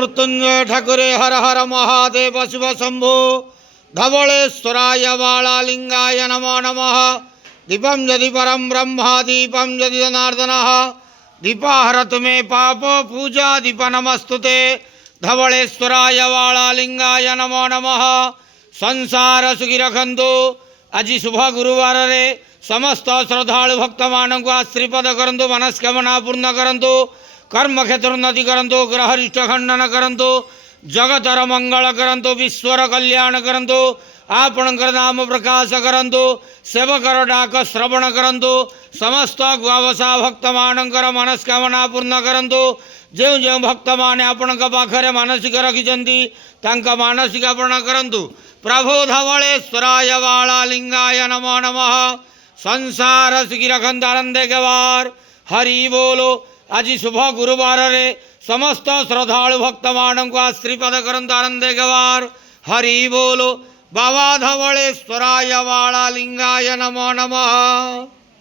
मृत्युंजय ठाकुरे हर हर महादेव शिव शंभो धवलेश्वराय बालालिंगाय नमो नमः। दीपं यदि परम ब्रह्म दीपं यदि जनार्दनः दीपाहरतु मे पाप पूजा दीप नमस्तुते। धवलेश्वराय बालालिंगाय नमो नमः। संसार सुखी रखंतु। आज शुभ गुरुवार रे समस्त श्रद्धालु भक्त मान को आश्रीपद करंतु, मनस्कामना पूर्ण करंतु, कर्म क्षेत्र उन्नति करंतु, ग्रह रिष्ट खंडन करंतु, जगतर मंगल करंतु, विश्वर कल्याण करंतु, आपणकर नाम प्रकाश करंतु, सेवकर डाक श्रवण करंतु, समस्त गुआवसा भक्त मानकर मनस्कामना पूर्ण करंतु। जो जो भक्त माने आपण पाखरे मानसिक रखिछंती तांका मानसिक पूर्ण करंतु। प्रभु धवलेश्वराय बालालिंगाय नमो नमः। संसार सुखी रखंत आनंदे के वार हरि बोलो। आज शुभ गुरुवार रे समस्त श्रद्धालु भक्त मान को आश्रीपद करंतु आनंदे के वार हरि बोलो। बाबा धवलेश्वराय बालालिंगाय नमो नमः।